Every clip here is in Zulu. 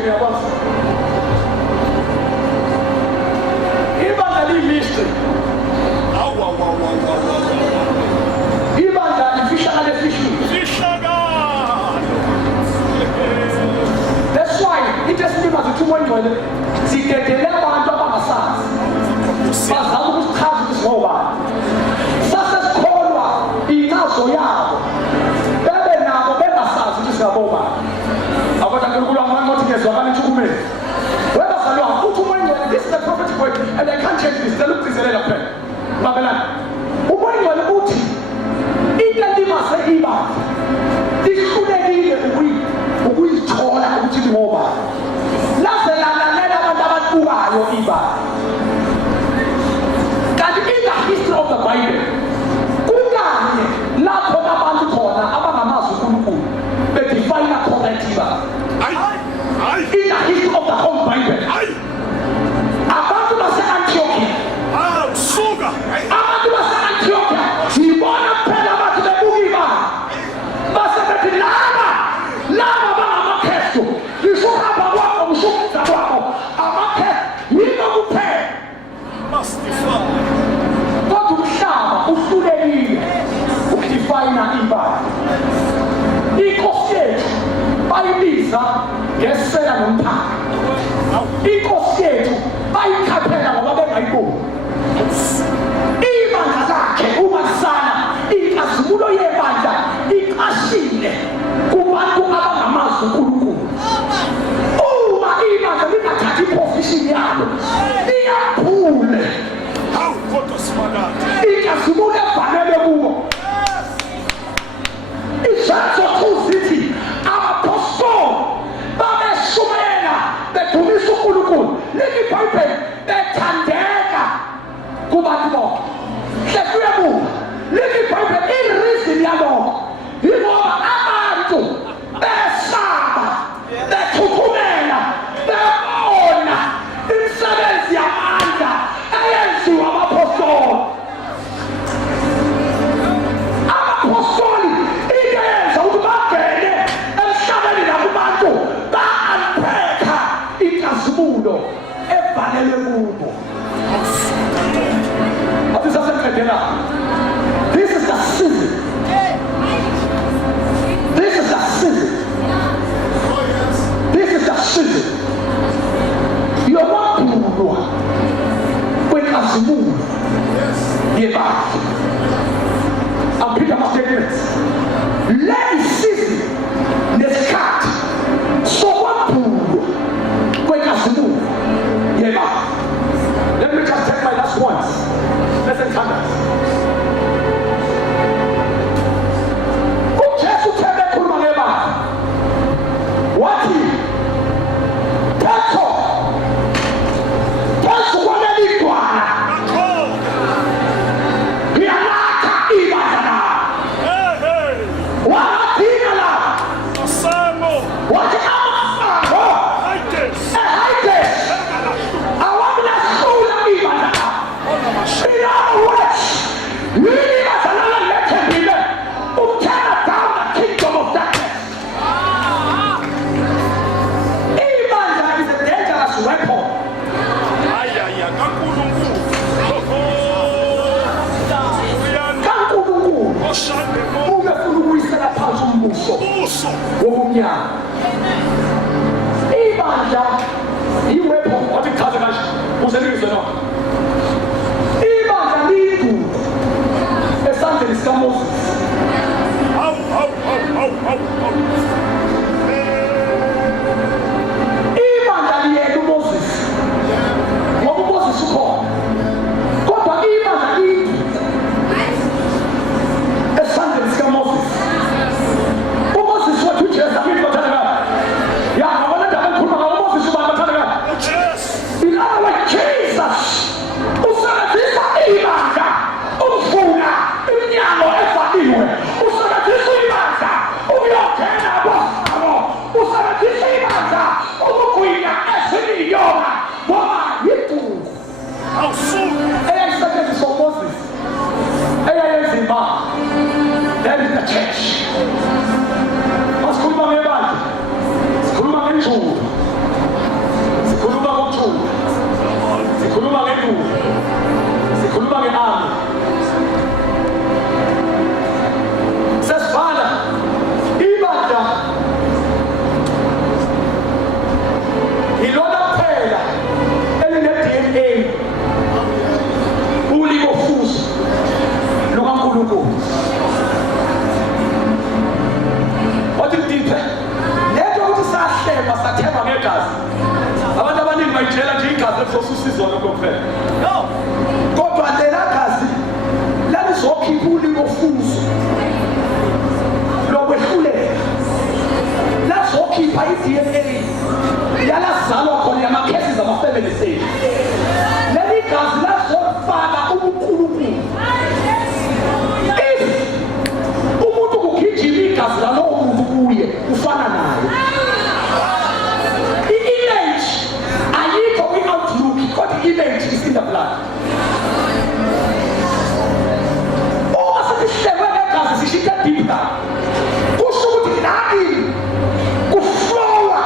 mountain yakwazi. Ibandla liyi-mystery. Ibandla lifihlakala efihlile. That's why into esilima zithi uMongcwele sidedele abantu abangasazi. Bazama ukusichaza ukuthi singobani. Sasesikholwa incazo yabo. Bebe nabo bengasazi ukuthi singabobani. Abona uNkulunkulu amancane ngezwakala intshukumeni. Webazalwa uthi uMongcwele, this is the prophetic word and I can't change this. Delukugcizelela kuphela. Babelana. uMongcwele uthi into elimase ibandla lihlulekile ukuyithola ukuthi lingobani. Laze lalalela abantu abaqukayo ibandla. Kanti in the history of the Bible kukanye lapho abantu khona abangamazi uNkulunkulu bedefine correct ibandla. In the history of the whole Bible abantu base-Antiochia abantu base-Antiochia sibona kuphela bathi bebuka ibandla base bethi laba bangamakhesto lisuhamba kwakho usukuza kwakho amakhesto yino kuphela. Kodwa umhlaba uhlulekile ukudefine ibandla. Inkosi yethu bayibiza ngesela nomphanga. Inkosi yethu bayikhaphela ngoba bengayiboni. Ibandla lakhe umasana inkazimulo yebandla iqashile kubantu abangamazi uNkulunkulu. Uma ibandla lingathathi iposition yalo liyaphule. Inkazimulo efanele kubo. Izazo kuzithi abapostoli babeshumayela bedumisa uNkulunkulu. Leli Bible bethandeka kubantu bonke. Hlekuyebuka leli Bible ireason yalokho yingoba abantu besaba bethuthumela bebona imisebenzi yamandla eyenziwa abapostoli. Abapostoli iyenza ukuthi bangene emhlabeni nakubantu ba-unpack-a inkazimulo ebhalelwe kubo. This is the season. This is the season. This is the season. Yokwambulwa kwenkazimulo yebandla. I'm picking up statements. Let the season nesikhathi sokwambulwa kwenkazimulo yebandla. Let me just take my last points. Let's enter. uJesu uthebe ekhuluma ngebandla wathi Petro phezu kwaleli dwala ngiyalakha ibandla lami. Wathina la wathi amasango eHades awamlahlula ibandla lami. In other words, really as another letter given to tear down the kingdom of darkness. Ibandla is a dangerous weapon. kaNkulunkulu ungefuna ukuyisela phansi umbuso wobumnyama. Ibandla iweapon wathi chaze kanje uselizwe noma. Ibandla liyidumo esandleni sikaMoses. Ibandla liyeka uMoses ngoba uMoses ukhona. Kodwa ibandla liyidumo esandleni sikaMoses. uMoses wathi uJesu abithi bathandekayo. Ya ngabona ndaba engikhuluma ngayo uMoses ubani bathandekayo. In other words, Jesus usebenzisa ibandla ukuvula iminyango evaliwe. Usebenzisa ibandla ukuyongena kwasabo. Usebenzisa ibandla ukugwinya eziniyona ngoba yidumo eyayisetshenziswa uMoses eyayenza imali. That is the church. Masikhuluma ngebandla, sikhuluma ngenjubo. lizosusizwa lokuphela kodwa lela gazi lalizokhipha ulingo fuzo lokwehluleka lazokhipha i-DNA yalazalwa khona yamakhesi zamafamily sethu leli gazi lazofaka ubunkulunkulu umuntu kugijima igazi lalowo muntu kuye ufana naye i-image ayikho kwi-outlook kodwa i-image is in the blood uma sesihlekwe negazi sishintsha deep down kusho ukuthi nani kuflowa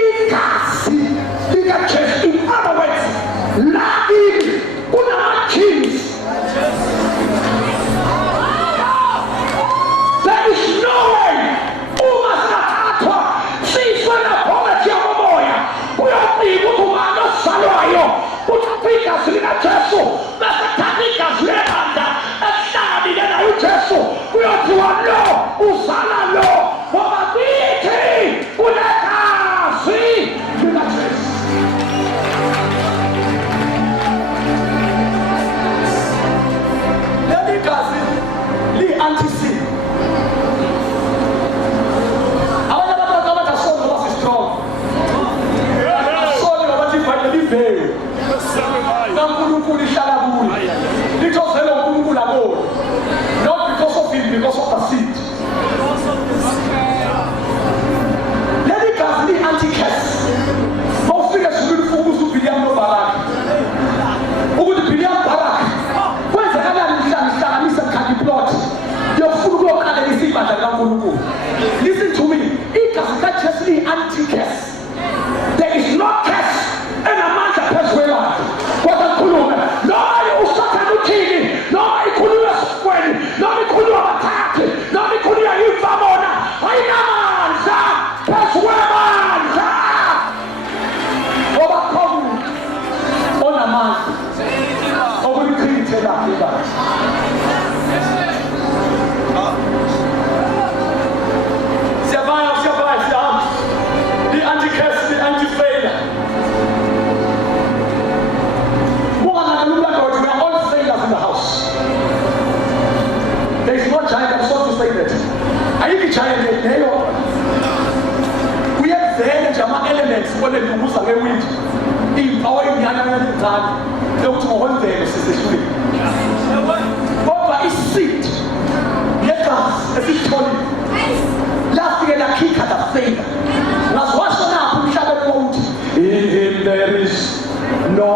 igazi likaJesu. In other words nani kunama-genes. There is no way uma singathathwa siyiswe naphakathi yamomoya kuyofika ukuthi umama osalwayo uthatha igazi likaJesu nasathatha igazi lebandla esihlangabile naye uJesu kuyothiwa lo uzala lo ngoba kithi kunegazi likaJesu. Leli gazi li-anti-sin. Abanye abantu abadasonga basi-strong asole babathi ibhayibheli liveyo kaNkulunkulu ihlala kuyo lithozele uNkulunkulu abona not because of him, because of the seed. Leli gazi li-anti-curse. Mawufika ezulwini ufuna ukuthi uBiliam noBaraka ukuthi Biliam Baraka kwenzakalani mhlangihlanganisa khandi plot yofuna ukuyoqalelisa ibandla likaNkulunkulu. Listen to me, igazi kaJesu li-anti-curse. There is no curse enamandla phezu kwebandla kodwa khulume noma usathane uthini noma ikhulunywa esifweni noma ikhulunywa abathathu noma ikhulunywa yimvamona ayinamandla phezu kwebandla ngoba khona onamandla okulichithela ibandla. Siyabaya siyahamba i-anti-curse i-anti-failure. We are all failures in the house. There is no giant, I'm sorry to say that. Ayikho giant leyo. Kuyenzeka nje ama-elements olelunguza ngewindi iyimpawu ey'nyanyana ezincane yokuthi ngokwemvelo sisehlulile kodwa i-seed yegazi esitholile lafike lakhipha the failure. Ngaziwasho napho umhlabeni wonke in him there is no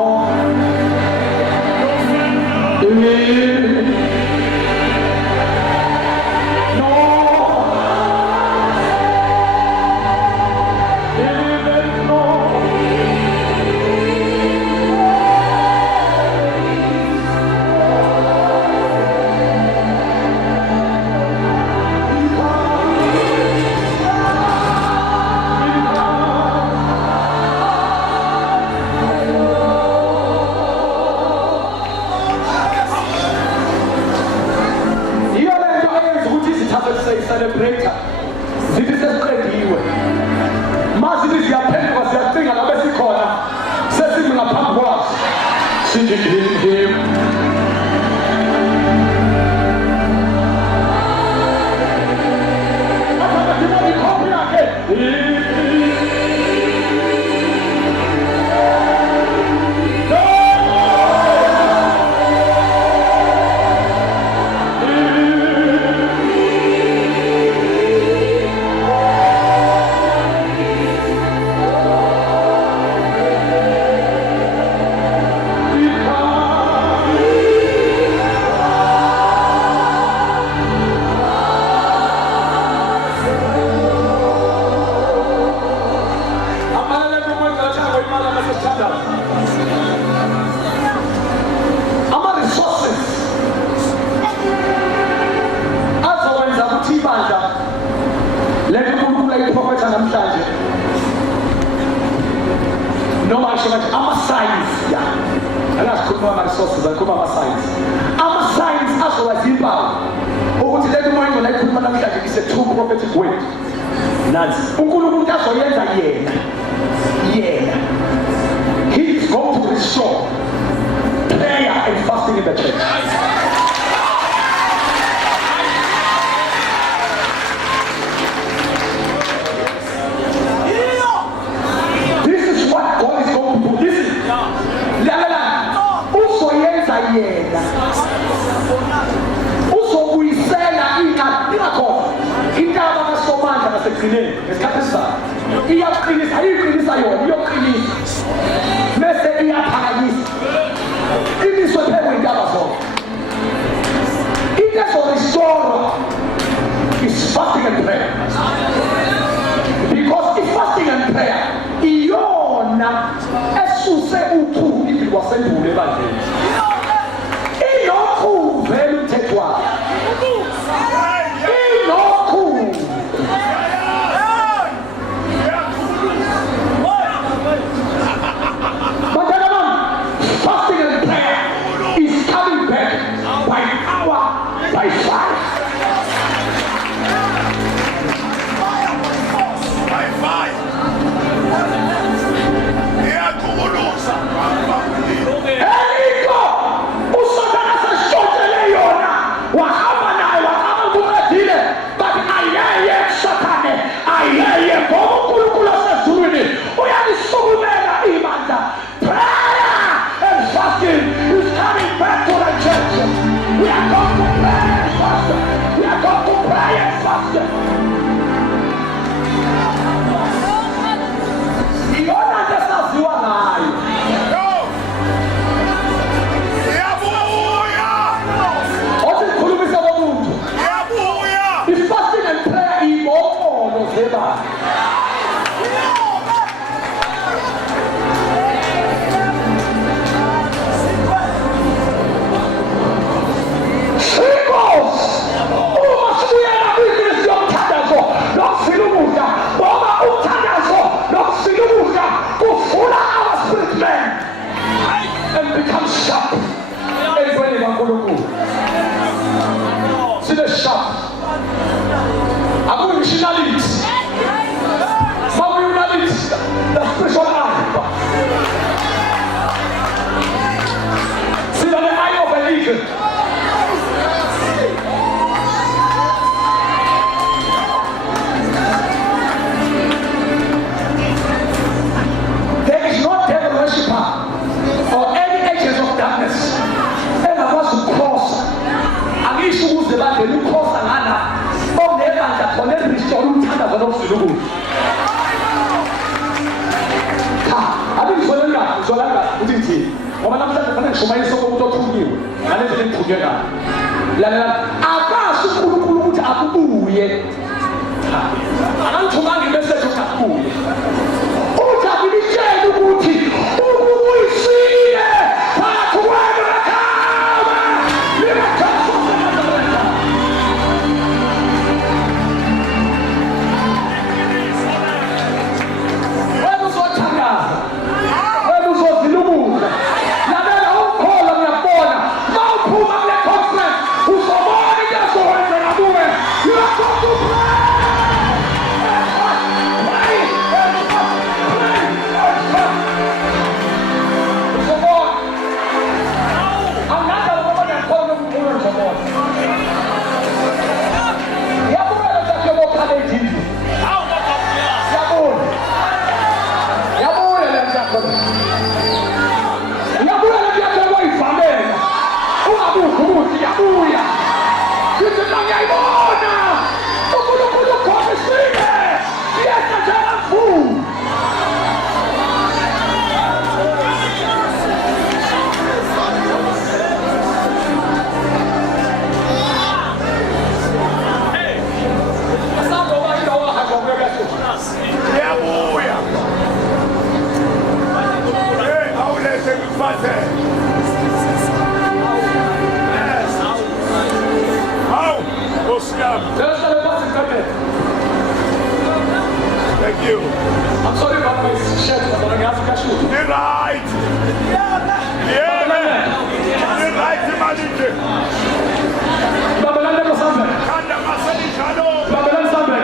celebrator zithi sesiqediwe mazithi ziyaphenduka ziyacinga ngabe sikhona sesimi ngaphambi kwazo sithi him ama-signs azokwazi impawu ukuthi lento moyingo nayikhuluma namhlanje is a true prophetic word. Nansi uNkulunkulu azoyenza yena he is going to is sure. Prayer and fasting in the church. This is what God is going to do. Listen. Uzoyenza yena. Uzobuyisela ingakho. Intaba kaSomandla nasekugcineni ngesikhathi sakhe. Iyaqinisa, iyiqinisa yona, iyoqinisa. Bese iyaphakamisa. Imiswe phezu kwentaba zonke. Into ezorestore is fasting and prayer. Because if fasting and prayer iyona esuse uthuli wasendulo ebandleni. Ilokhu vele umthethwayo. Ilokhu. But fasting and prayer is coming back by power, by fire. Thank you. I'm sorry about my shirt, but I have to catch you. The right. Yeah. The right, Malik. Babylon Sambe.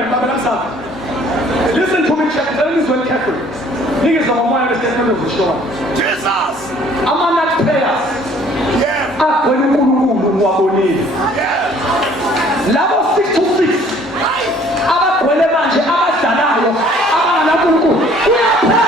Babylon Sambe. Listen to me, check. Tell me this one carefully. Niggas are more understanding of the show. Jesus. kaNkulunkulu uyaphela.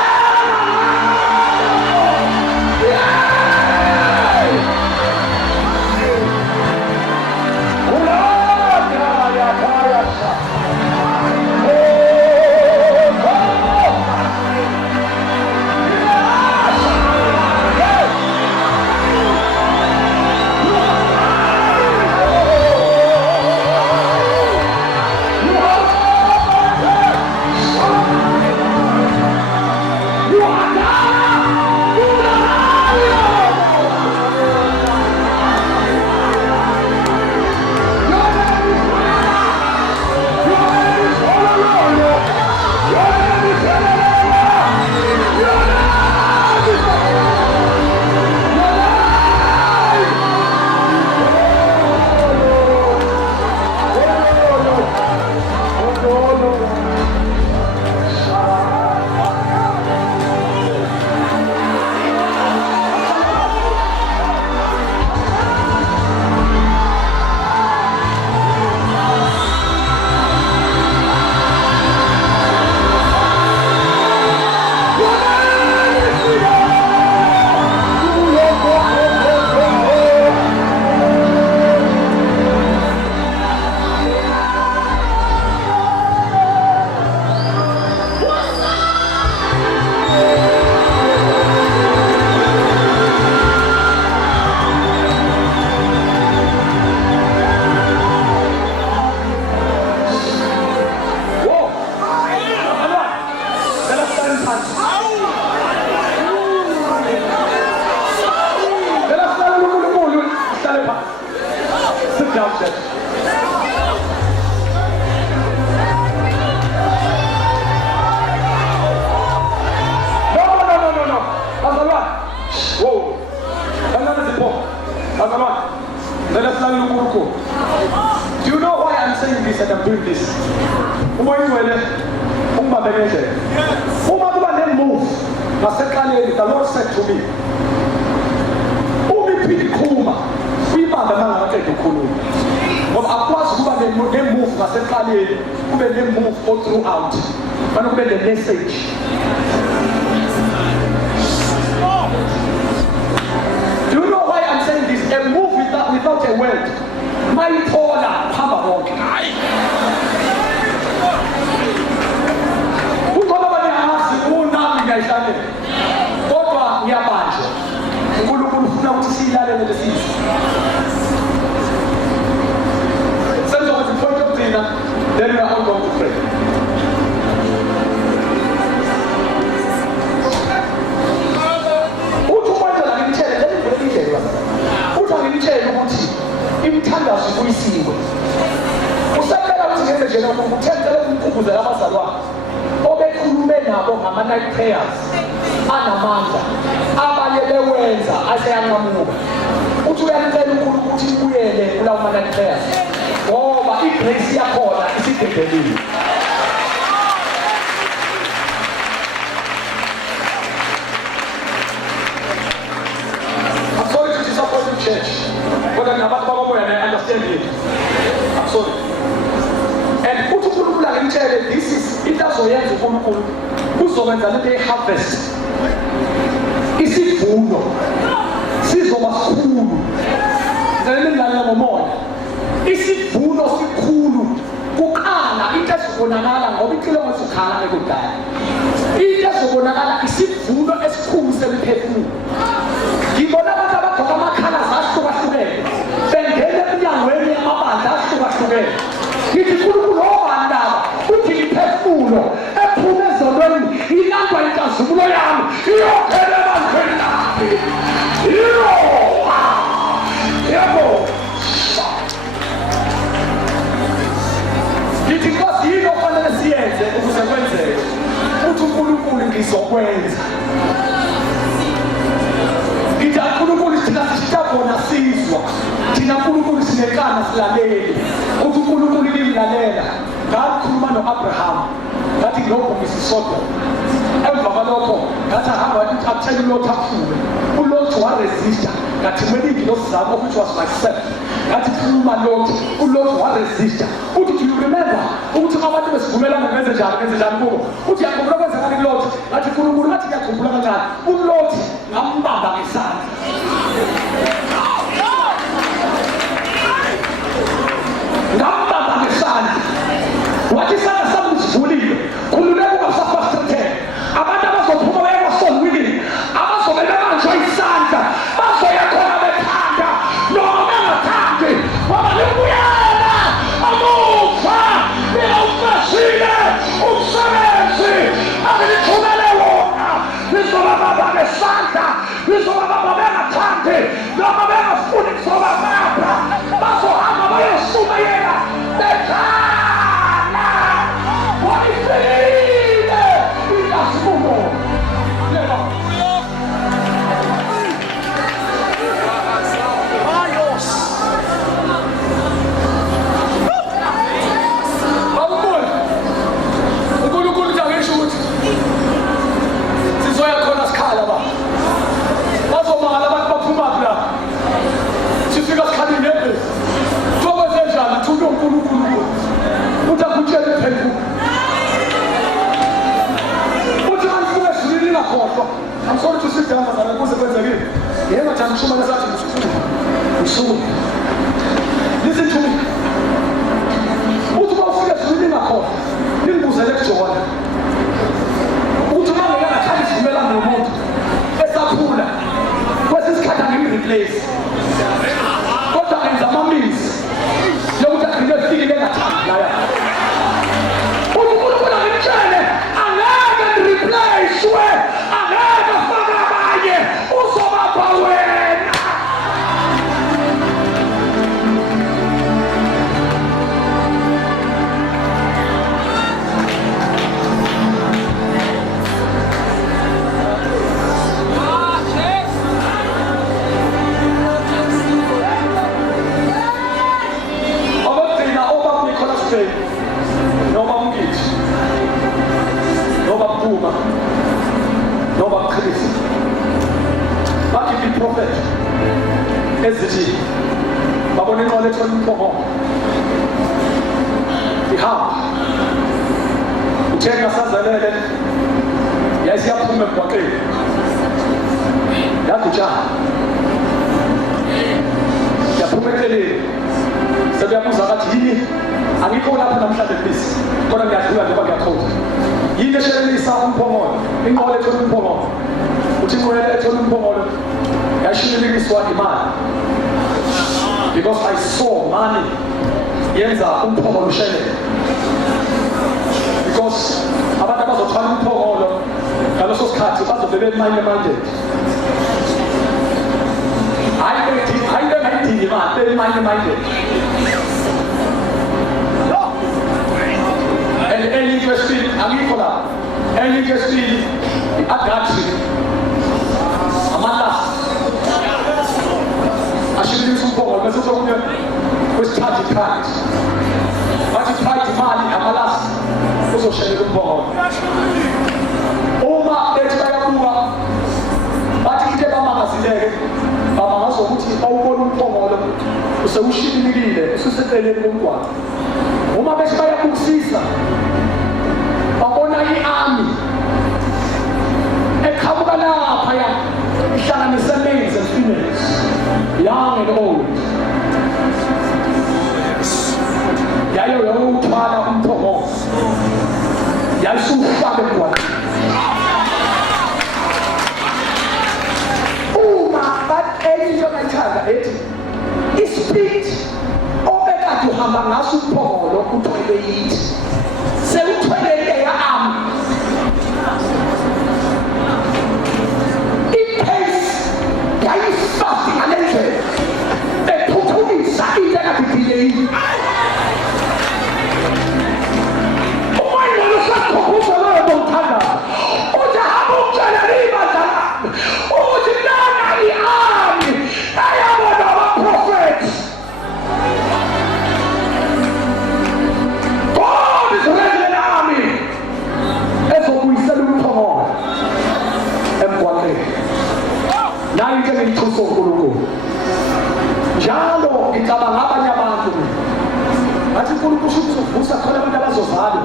Do you know why I'm saying this and I'm doing this? The Lord said to me, move all throughout. The message. Do you know why I'm saying this? A move without a word. My Paula, Hammerwalk. Who got over there and asked you, who now you guys are there? What are we about? Who look now to see that in the sea? Since I was in front of dinner, then we are all going to pray. Imthandazo kuyisiwe usaqala ukuthi ngenze nje lokho ukuthenzela umkhumbuzo labazalwane obekhulume nabo ngama-night prayers anamandla abanye bewenza aseyanqamuka uthi uyanicela uNkulunkulu ukuthi ibuyele kulawo ma-night prayers ngoba igrace yakhona isidedeliwe. I'm sorry to disappoint you, church. But I understand it. I'm sorry. And this is it doesn't yet to come who's over the harvest. Is it full? Sizoba khulu. Nalelala ngomoya. Isivuno sikhulu. Kuqala into esibonakala ngoba icilo ngesukhala ekudala. Into esibonakala isivuno esikhulu seliphefumulo. Ngibona abantu abagqoka amakhala ahlukahlukene. Bengena enyangweni yamabandla ahlukahlukene. Ngithi uNkulunkulu owandaba uthi iphefumulo ephume ezolweni ilandwa inkazimulo yami iyophela ebandleni lami. Yebo. Ngithi Nkosi yini ofanele siyenze ukuze kwenzeke? Uthi uNkulunkulu ngizokwenza. Ngithi uNkulunkulu thina sisabona sizwa. Thina uNkulunkulu sinekana silaleli. Uthi uNkulunkulu imlalela. Ngakhuluma noAbraham. Ngathi lokho ngisisodwa. Emva kwalokho ngathi ahamba ukuthi athele uLothi aphume. uLothi waresista. Ngathi mweningi losizamo which was myself. Ngathi khuluma Lothi. uLothi waresista. Uthi remember ukuthi abantu besivumelana ngenze njani kubo uthi yakhumbula kwenza ngani kulothi ngathi uNkulunkulu ngathi ngiyakhumbula kancane uLothi ngambamba ngesandla ngambamba ngesandla wathi isandla sami sivulile khululeka ungasafasithathele abantu abazophuma bekasonwilini abazobe bebanjwa isandla bazoya khona bethanda noma bengathandi ngoba libuyela amuva liyawufashile umsebenzi akelithumele wona lizobabamba ngesandla lizobabamba bengathandi noma bengafuni kuzobabamba bazohamba bayoshumayela bethanda wayifikile inasibuko I'm sorry to sit down, but I'm going to say again. Listen to me. Utuma reading a call. You was a lecture. Utuma can't smell on the road. It's a pool. What's this category replace? What are the mummies? You would have been feeling a time. Replace where another father by also my power. Noma Kristo bathi prophet ezithi babona inqola ethola umphongo ihamba uthenga sazalele yayisiyaphuma emgwaqeni yakujana yaphuma eceleni sebeyabuza bathi yini angikho lapho namhlanje please kodwa ngiyadlula njengoba ngiyakhoza yini eshelisa umphongolo inqola ethola umphongolo uthi inqola ethola umphongolo yashileliswa imali because I saw money yenza umphongolo ushelele because abantu abazothwala umphongolo ngaleso sikhathi bazobe beminded hayi bengayidingi imali beminded enye kwesibili angikho la enye kwesibili adultery amalasi ashibilisa umphongolo bese sokunye kwesithathu iphakathi bathi phakathi imali amalasi uzoshelela umphongolo uma bethi bayabuka bathi into ebamangazileke bamangaza ukuthi bawubona umphongolo usewushibilikile ususeceleni komgwaqo uma bethi bayabukisisa babona i-army eqhamuka laphaya ihlanganise males and females young and old yayo yawuthwala umphongolo yayisufaka emgwaqeni uma enye into ngayithanda ethi ispeed obekade uhamba ngaso umphongolo uthwele yithi sewuthwele ya-army ipace yayifast ngale ndlela ephuthumisa into engadideleyile umayinolo sakhokhuzelweyo bomthandayo uthi hamba umtshelela ibandla ukuthi nana i-army ayabona abaprofethi God is raising an army. izozalwa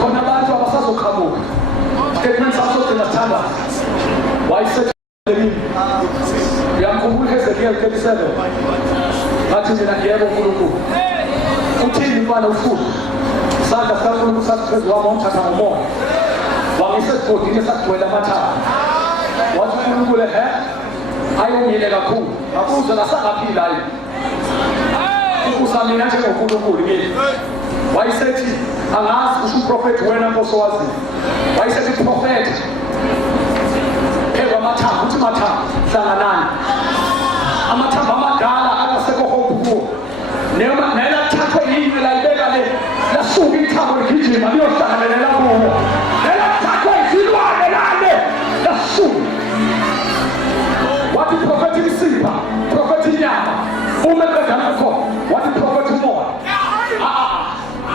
khona abantu abasazoqhamuka statement samsogcina sithanda wayisethi uyamkhumbula Ezekiel 37 ngathi mina yebo uNkulunkulu uthini mfana ufuthi sandla sikaNkulunkulu sasiphezu kwami wamthatha ngomoya wangisesigodini esagcwele amathaba wathi uNkulunkulu ayongile kakhulu akuze nasangaphila yini ukusami nathi ngoNkulunkulu ngini wayisethi angazi kusho uprofeti wena Nkosi wazi wayisethi prophet amathamba uthi mathamba hlanganani amathamba amadala akasekho hope nela thathwe yini la ibeka le lasuka ithambo ligijima liyohlanganela kuwo nela thathwe izilwane lale lasuka wathi prophet imsipha prophet inyama uma qedana khona wathi prophet umoya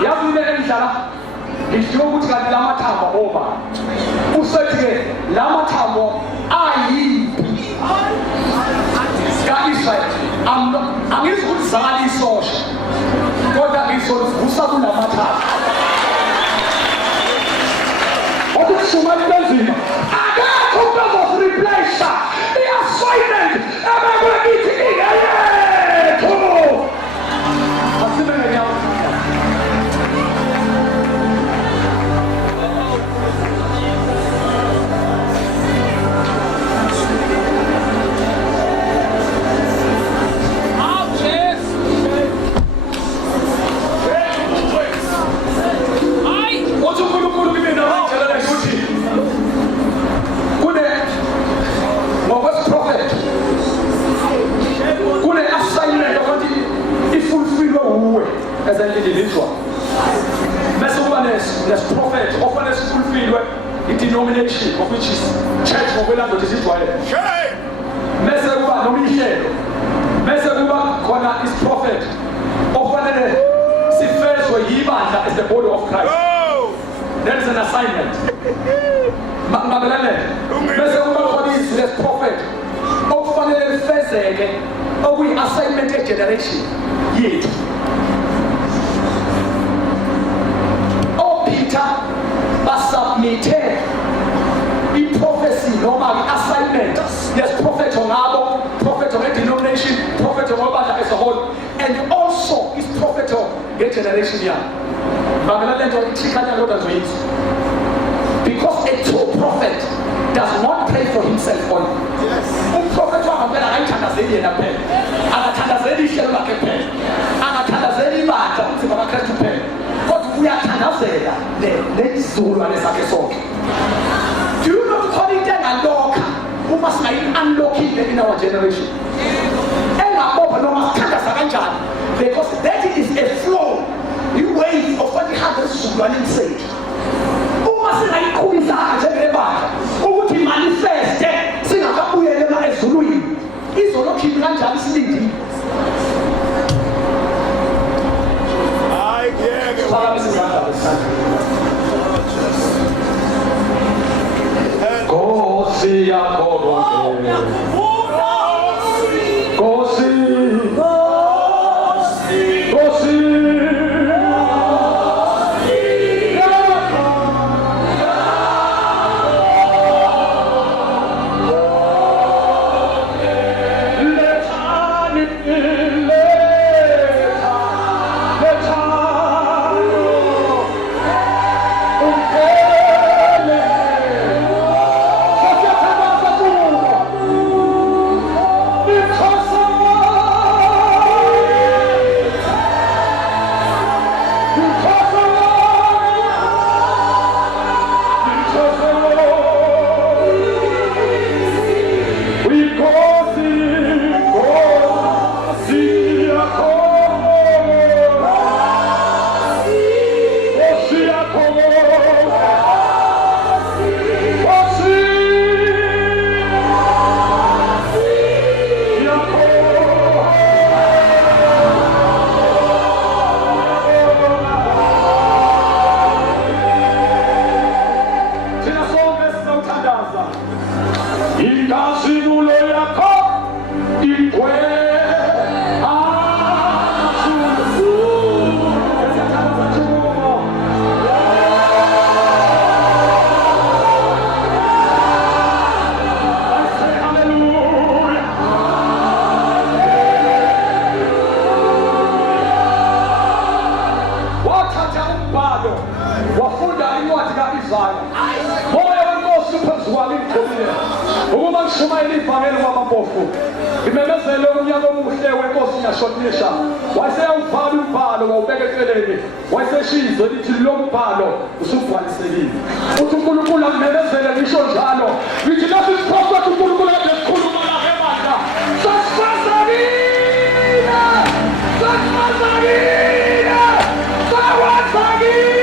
yazi into endlala ngisho ukuthi kanti la mathamba oba usethi-ke la mathambo ayiphi ka-Israyeli angizi ukuthi zala isosha kodwa ngizolivusa kula mathambo okukusuma libenzima akekho umuntu azosireplace i-assignment ebekwekithi ingeyethu asibe ngenyawo as an individual. Bese kuba nes-prophet ofane sifulfilwe i-denomination of which is church ngokwelanguage isijwayele. Bese kuba noma ihlelo. Bese kuba khona is-prophet ofanele sifezwe yibandla as the body of Christ. That is an assignment. Mabelane. Bese kuba khona is-prophet ofanele lifezeke okuyi-assignment generation yethu. Basubmitted i-prophecy noma i-assignment yes-prophet ongabo, prophet of a denomination, prophet of obandla as a whole, and also is prophet of nge-generation yabo. Bangela lento ikhanya kodwa ngizoyithi because a true prophet does not pray for himself only. Umprophet wangempela akayithandazeli yena kuphela, angathandazeli ihlelo lakhe kuphela, angathandazeli ibandla umzimba kaKristu kuphela, kodwa uyathandazela lesizukulwane sakhe sonke. Do you know ukuthi into engalokha uma singayi-unlockile in our generation engabopha noma sithandaza kanjani because that is a flow i-wave of what ihambe esizukulwaneni sethu. Uma singayiqhubisanga njengebandla ukuthi manifeste singakabuyele ezulwini izolokhu imi kanjani silindile. Kosi yakho Isaya. Moya wenkosi phezu kwami ngigqokile ukuba ngishumayele ivangeli kwabampofu. Ngimemezele umnyaka omuhle wenkosi ngiyashontisha. Wayeseyawubhala umbhalo wawubeka eceleni. Wayeseshize lithi lo mbhalo usubhalisekile. Uthi uNkulunkulu amemezele ngisho njalo. Ngithi lesi siphoswa uNkulunkulu akesikhuluma la emandla. Sasifazakile! Sasifazakile! Sawazakile!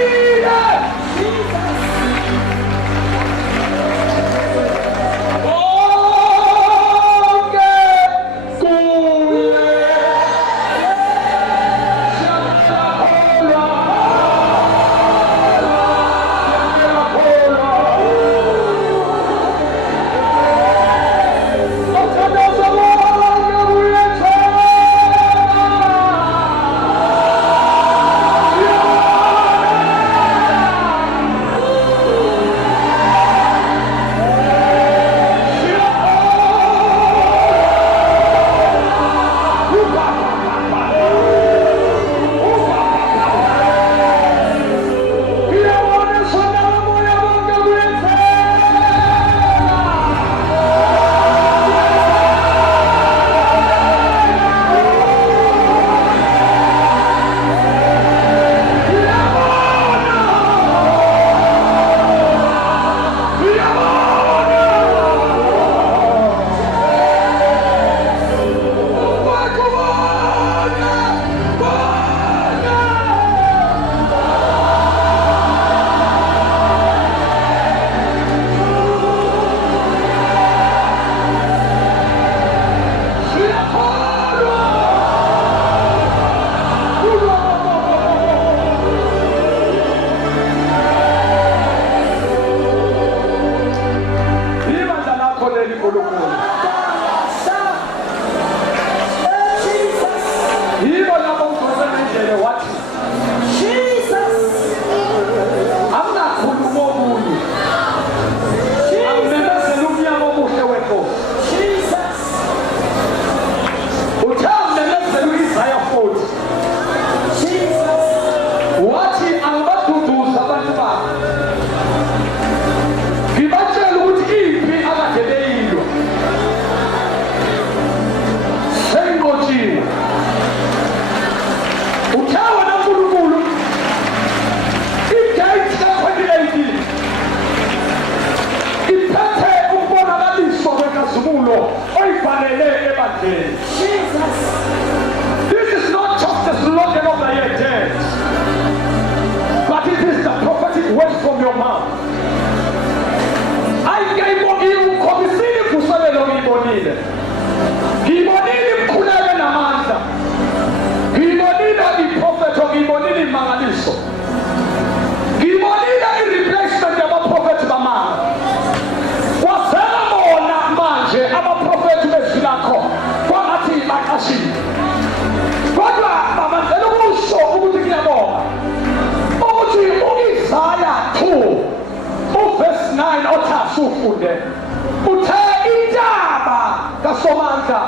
Uthe intaba kaSomandla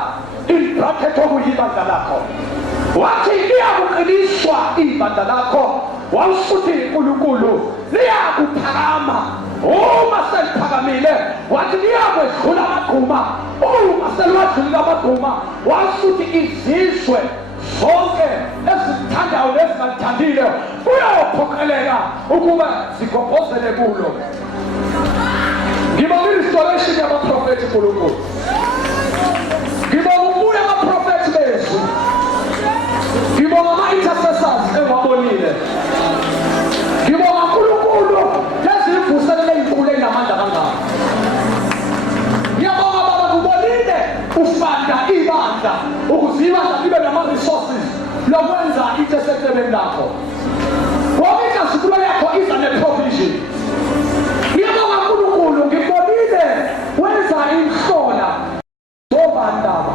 ibraketho kuyibandla lakho wathi liyakuqiniswa ibandla lakho wawusuthi uNkulunkulu liyakuphakama uma seliphakamile wathi liyakwedlula amagquma uma seliwadlulile amagquma wasuthi izizwe zonke ezithandayo nezingathandile uyawuphoqeleka ukuba zigophozele kulo. Ngibonga restoration yabaprofethi uNkulunkulu. Ngibonga ubuye abaprofethi bethu. Ngibonga ama-intercessors engiwabonile. Ngibonga uNkulunkulu lezivuselele inkulu enamandla kangaka. Ngiyabonga baba kubonile ufanda ibandla ukuze ibandla libe nama-resources lokwenza into eseceleni lakho. Ngoba inkazimulo yakho iza ne-provision. Ngiyabonga uNkulunkulu ngibonile wenza inhlola zobandaba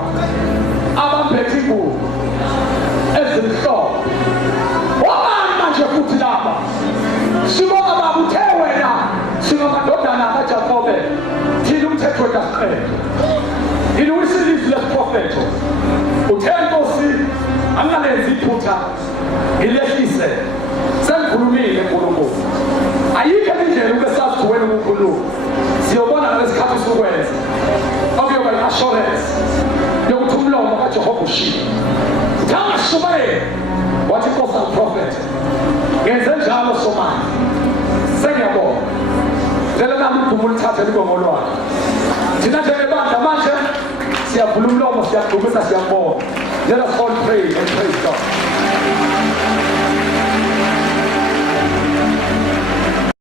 abambethe ingubo ezimhlophe. Wabani manje futhi lapha sibonga baba uthe wena singamadodana kaJakobe thina umthetho wetaqele ilusilizwi lesiprofetho uthe Nkosi angalenzi iphutha ngilehlise sengikhulumile uNkulunkulu ayikho indlela nami udumo lithathe libongo lwakhe. Thina njengebandla manje siyavula umlomo, siyagqumisa, siyabonga. Let us all pray and praise God.